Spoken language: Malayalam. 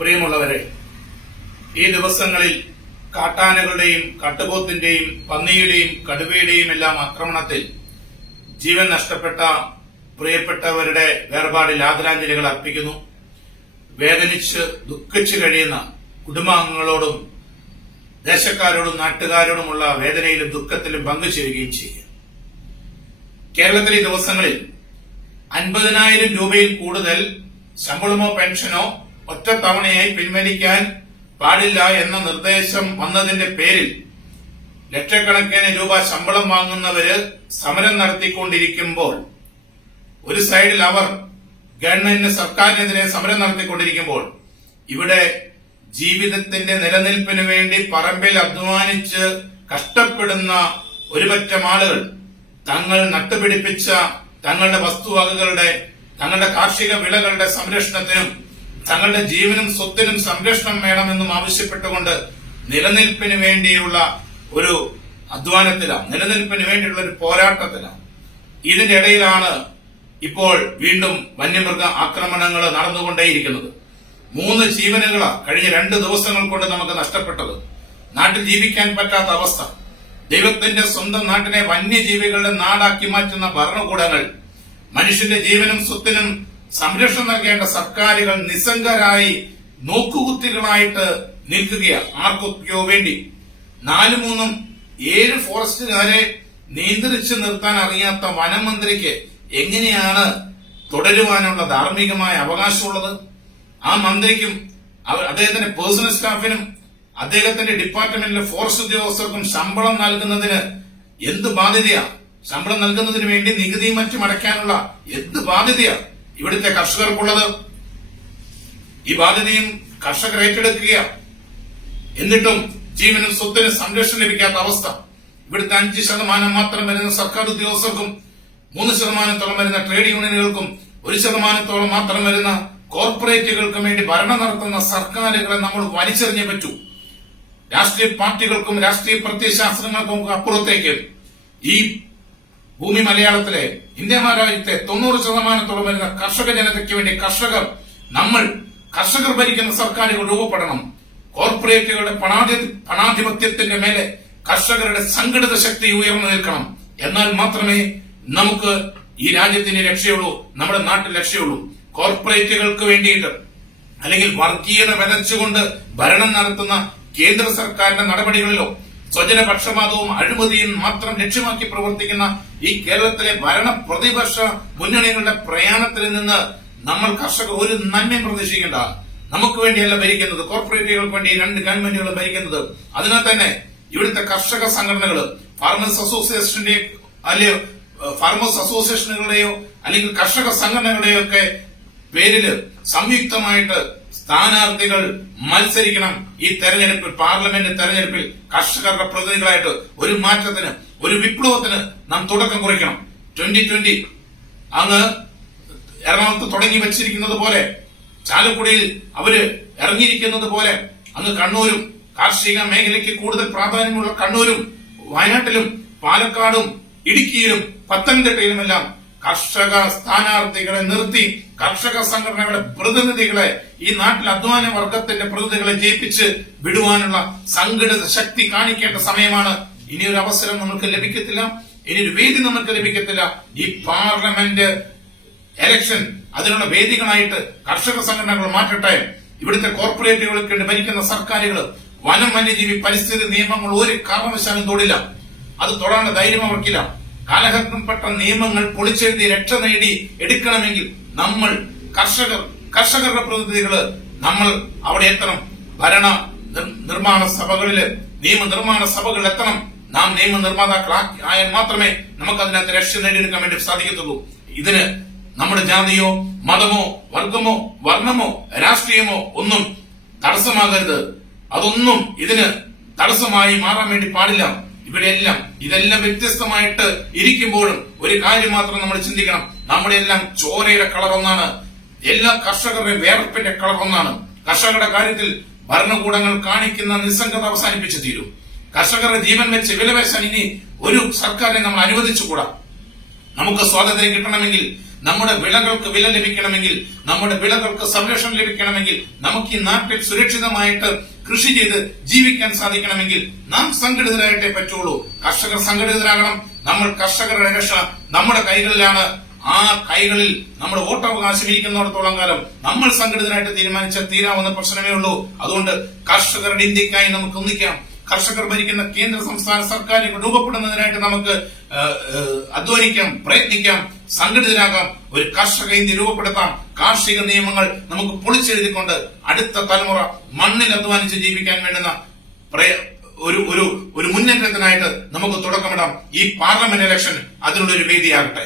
പ്രിയമുള്ളവരെ, ഈ ദിവസങ്ങളിൽ കാട്ടാനകളുടെയും കാട്ടുപോത്തിന്റെയും പന്നിയുടെയും കടുവയുടെയും എല്ലാം ആക്രമണത്തിൽ ജീവൻ നഷ്ടപ്പെട്ട പ്രിയപ്പെട്ടവരുടെ വേർപാടിൽ ആദരാഞ്ജലികൾ അർപ്പിക്കുന്നു. വേദനിച്ച് ദുഃഖിച്ചു കഴിയുന്ന കുടുംബാംഗങ്ങളോടും ദേശക്കാരോടും നാട്ടുകാരോടുമുള്ള വേദനയിലും ദുഃഖത്തിലും പങ്കുചേരുകയും ചെയ്യുക. കേരളത്തിലെ ഈ ദിവസങ്ങളിൽ 50,000 രൂപയിൽ കൂടുതൽ ശമ്പളമോ പെൻഷനോ ഒറ്റത്തവണയായി പിൻവലിക്കാൻ പാടില്ല എന്ന നിർദ്ദേശം വന്നതിന്റെ പേരിൽ ലക്ഷക്കണക്കിന് രൂപ ശമ്പളം വാങ്ങുന്നവര് സമരം നടത്തിക്കൊണ്ടിരിക്കുമ്പോൾ, ഒരു സൈഡിൽ അവർ ഗവൺമെന്റിന് സർക്കാരിനെതിരെ സമരം നടത്തിക്കൊണ്ടിരിക്കുമ്പോൾ, ഇവിടെ ജീവിതത്തിന്റെ നിലനിൽപ്പിന് വേണ്ടി പറമ്പിൽ അധ്വാനിച്ച് കഷ്ടപ്പെടുന്ന ഒരുപറ്റം ആളുകൾ തങ്ങൾ നട്ടുപിടിപ്പിച്ച തങ്ങളുടെ വസ്തുവകകളുടെ, തങ്ങളുടെ കാർഷിക വിളകളുടെ സംരക്ഷണത്തിനും തങ്ങളുടെ ജീവനും സ്വത്തിനും സംരക്ഷണം വേണമെന്നും ആവശ്യപ്പെട്ടുകൊണ്ട് നിലനിൽപ്പിന് വേണ്ടിയുള്ള ഒരു അധ്വാനത്തിലാണ്, നിലനിൽപ്പിന് വേണ്ടിയുള്ള ഒരു പോരാട്ടത്തിലാണ്. ഇതിന്റെ ഇടയിലാണ് ഇപ്പോൾ വീണ്ടും വന്യമൃഗ ആക്രമണങ്ങൾ നടന്നുകൊണ്ടേയിരിക്കുന്നത്. 3 ജീവനുകളാണ് കഴിഞ്ഞ 2 ദിവസങ്ങൾ കൊണ്ട് നമുക്ക് നഷ്ടപ്പെട്ടത്. നാട്ടിൽ ജീവിക്കാൻ പറ്റാത്ത അവസ്ഥ. ദൈവത്തിന്റെ സ്വന്തം നാട്ടിനെ വന്യജീവികളുടെ നാടാക്കി മാറ്റുന്ന ഭരണകൂടങ്ങൾ, മനുഷ്യന്റെ ജീവനും സ്വത്തിനും സംരക്ഷണം നൽകേണ്ട സർക്കാരുകൾ നിസ്സംഗരായി നോക്കുകുത്തികളായിട്ട് നിൽക്കുകയാണ്. ആർക്കൊക്കെയോ വേണ്ടി 4-3 7 ഫോറസ്റ്റുകാരെ നിയന്ത്രിച്ചു നിർത്താൻ അറിയാത്ത വനമന്ത്രിക്ക് എങ്ങനെയാണ് തുടരുവാനുള്ള ധാർമ്മികമായ അവകാശമുള്ളത്? ആ മന്ത്രിക്കും അദ്ദേഹത്തിന്റെ പേഴ്സണൽ സ്റ്റാഫിനും അദ്ദേഹത്തിന്റെ ഡിപ്പാർട്ട്മെന്റിലെ ഫോറസ്റ്റ് ഉദ്യോഗസ്ഥർക്കും ശമ്പളം നൽകുന്നതിന് എന്ത് ബാധ്യതയാ? ശമ്പളം നൽകുന്നതിന് വേണ്ടി നികുതിയും മറ്റും അടയ്ക്കാനുള്ള എന്ത് ബാധ്യതയാ ഇവിടുത്തെ കർഷകർക്കുള്ളത്? ഈ ബാധ്യതയും കർഷകർ ഏറ്റെടുക്കുകയാണ്. എന്നിട്ടും ജീവനും സ്വത്തിനും സംരക്ഷണം ലഭിക്കാത്ത അവസ്ഥ. ഇവിടുത്തെ 5% മാത്രം വരുന്ന സർക്കാർ ഉദ്യോഗസ്ഥർക്കും, 3% വരുന്ന ട്രേഡ് യൂണിയനുകൾക്കും, 1% മാത്രം വരുന്ന കോർപ്പറേറ്റുകൾക്കും വേണ്ടി ഭരണം നടത്തുന്ന സർക്കാരുകളെ നമ്മൾ വലിച്ചെറിഞ്ഞേ പറ്റൂ. രാഷ്ട്രീയ പാർട്ടികൾക്കും രാഷ്ട്രീയ പ്രത്യയശാസ്ത്രങ്ങൾക്കും അപ്പുറത്തേക്ക് ഈ ഭൂമി മലയാളത്തിലെ ഇന്ത്യ മഹാരാജ്യത്തെ 90% വരുന്ന കർഷക ജനതയ്ക്ക് വേണ്ടി കർഷകർ ഭരിക്കുന്ന സർക്കാരുകൾ രൂപപ്പെടണം. കോർപ്പറേറ്റുകളുടെ പണാധിപത്യത്തിന്റെ മേലെ കർഷകരുടെ സംഘടിത ശക്തി ഉയർന്നു നിൽക്കണം. എന്നാൽ മാത്രമേ നമുക്ക് ഈ രാജ്യത്തിന് രക്ഷയുള്ളൂ, നമ്മുടെ നാട്ടിൽ രക്ഷയുള്ളൂ. കോർപ്പറേറ്റുകൾക്ക് വേണ്ടിയിട്ട് അല്ലെങ്കിൽ വർഗീയത വിതച്ചുകൊണ്ട് ഭരണം നടത്തുന്ന കേന്ദ്ര സർക്കാരിന്റെ നടപടികളിലോ സ്വജനപക്ഷപാതവും അഴിമതിയും മാത്രം ലക്ഷ്യമാക്കി പ്രവർത്തിക്കുന്ന ഈ കേരളത്തിലെ ഭരണ പ്രതിപക്ഷ മുന്നണികളുടെ പ്രയാണത്തിൽ നിന്ന് നമ്മൾ കർഷകർ ഒരു നന്മയും പ്രതീക്ഷിക്കേണ്ട. നമുക്ക് വേണ്ടിയല്ല ഭരിക്കുന്നത്, കോർപ്പറേറ്റുകൾക്ക് വേണ്ടി 2 ഗവൺമെന്റുകൾ ഭരിക്കുന്നത്. അതിനാൽ തന്നെ ഇവിടുത്തെ കർഷക സംഘടനകൾ ഫാർമേഴ്സ് അസോസിയേഷനുകളുടെയോ അല്ലെങ്കിൽ കർഷക സംഘടനകളുടെയോ ഒക്കെ പേരില് സംയുക്തമായിട്ട് സ്ഥാനാർത്ഥികൾ മത്സരിക്കണം. ഈ തെരഞ്ഞെടുപ്പിൽ, പാർലമെന്റ് തെരഞ്ഞെടുപ്പിൽ കർഷകരുടെ പ്രതിനിധികളായിട്ട് ഒരു മാറ്റത്തിന്, ഒരു വിപ്ലവത്തിന് നാം തുടക്കം കുറിക്കണം. 2020 അങ്ങ് എറണാകുളത്ത് തുടങ്ങി വെച്ചിരിക്കുന്നത് പോലെ, ചാലക്കുടിയിൽ അവര് ഇറങ്ങിയിരിക്കുന്നത് പോലെ, അങ്ങ് കണ്ണൂരും കാർഷിക മേഖലയ്ക്ക് കൂടുതൽ പ്രാധാന്യമുള്ള കണ്ണൂരും വയനാട്ടിലും പാലക്കാടും ഇടുക്കിയിലും പത്തനംതിട്ടയിലുമെല്ലാം കർഷക സ്ഥാനാർത്ഥികളെ നിർത്തി കർഷക സംഘടനകളുടെ പ്രതിനിധികളെ, ഈ നാട്ടിൽ അധ്വാന വർഗത്തിന്റെ പ്രതിനിധികളെ ജയിപ്പിച്ച് വിടുവാനുള്ള സംഘടിത ശക്തി കാണിക്കേണ്ട സമയമാണ്. ഇനിയൊരു അവസരം നമുക്ക് ലഭിക്കത്തില്ല, ഇനിയൊരു വേദി നമുക്ക് ലഭിക്കത്തില്ല. ഈ പാർലമെന്റ് എലക്ഷൻ അതിനുള്ള വേദികളായിട്ട് കർഷക സംഘടനകൾ മാറ്റട്ടെ. ഇവിടുത്തെ കോർപ്പറേറ്റുകൾക്ക് വേണ്ടി ഭരിക്കുന്ന സർക്കാരുകൾ വനം, വന്യജീവി, പരിസ്ഥിതി നിയമങ്ങൾ ഒരു കാരണവശാലും തൊടില്ല. അത് തൊടാനുള്ള ധൈര്യം അവർക്കില്ല. കാലഘട്ടപ്പെട്ട നിയമങ്ങൾ പൊളിച്ചെഴുതി രക്ഷ നേടി എടുക്കണമെങ്കിൽ നമ്മൾ കർഷകരുടെ പ്രതിനിധികള് നമ്മൾ അവിടെ എത്തണം. ഭരണ നിർമ്മാണ സഭകളില്, നിയമനിർമ്മാണ സഭകളിൽ എത്തണം. നാം നിയമനിർമ്മാതാക്കളായാൽ മാത്രമേ നമുക്ക് അതിനകത്ത് രക്ഷ നേടിയെടുക്കാൻ വേണ്ടി സാധിക്കത്തുള്ളൂ. ഇതിന് നമ്മുടെ ജാതിയോ മതമോ വർഗമോ വർണ്ണമോ രാഷ്ട്രീയമോ ഒന്നും തടസ്സമാകരുത്. അതൊന്നും ഇതിന് തടസ്സമായി മാറാൻ വേണ്ടി പാടില്ല. ഇതെല്ലാം വ്യത്യസ്തമായിട്ട് ഇരിക്കുമ്പോഴും ഒരു കാര്യം മാത്രം നമ്മൾ ചിന്തിക്കണം. നമ്മുടെ എല്ലാം ചോരയുടെ കളർ ഒന്നാണ്, എല്ലാ കർഷകരുടെയും വേർപ്പിന്റെ കളർ ഒന്നാണ്. കർഷകരുടെ കാര്യത്തിൽ ഭരണകൂടങ്ങൾ കാണിക്കുന്ന നിസ്സംഗത അവസാനിപ്പിച്ചു തീരും. കർഷകരുടെ ജീവൻ വെച്ച് വിലപേശാൻ ഇനി ഒരു സർക്കാരിനെ നമ്മൾ അനുവദിച്ചുകൂടാ. നമുക്ക് സ്വാതന്ത്ര്യം കിട്ടണമെങ്കിൽ നമ്മുടെ വിളകൾക്ക് വില ലഭിക്കണമെങ്കിൽ, നമ്മുടെ വിളകൾക്ക് സംരക്ഷണം ലഭിക്കണമെങ്കിൽ, നമുക്ക് ഈ നാട്ടിൽ സുരക്ഷിതമായിട്ട് കൃഷി ചെയ്ത് ജീവിക്കാൻ സാധിക്കണമെങ്കിൽ നാം സംഘടിതരായിട്ടേ പറ്റുള്ളൂ. കർഷകർ സംഘടിതരാകണം. നമ്മൾ കർഷകരുടെ രക്ഷ നമ്മുടെ കൈകളിലാണ്. ആ കൈകളിൽ നമ്മുടെ വോട്ടവകാശം ഇരിക്കുന്നിടത്തോളം കാലം നമ്മൾ സംഘടിതരായിട്ട് തീരുമാനിച്ചാൽ തീരാവുന്ന പ്രശ്നമേ ഉള്ളൂ. അതുകൊണ്ട് കർഷകരുടെ ഇന്ത്യക്കായി നമുക്ക് ഒന്നിക്കാം. കർഷകർ ഭരിക്കുന്ന കേന്ദ്ര സംസ്ഥാന സർക്കാരുകൾ രൂപപ്പെടുന്നതിനായിട്ട് നമുക്ക് അധ്വാനിക്കാം, പ്രയത്നിക്കാം, സംഘടിതരാകാം. ഒരു കർഷക ഇന്ത്യ രൂപപ്പെടുത്താം. കാർഷിക നിയമങ്ങൾ നമുക്ക് പൊളിച്ചെഴുതിക്കൊണ്ട് അടുത്ത തലമുറ മണ്ണിൽ അധ്വാനിച്ച് ജീവിക്കാൻ വേണ്ടുന്ന ഒരു മുന്നേറ്റത്തിനായിട്ട് നമുക്ക് തുടക്കമിടാം. ഈ പാർലമെന്റ് ഇലക്ഷൻ അതിനുള്ളൊരു വേദിയാകട്ടെ.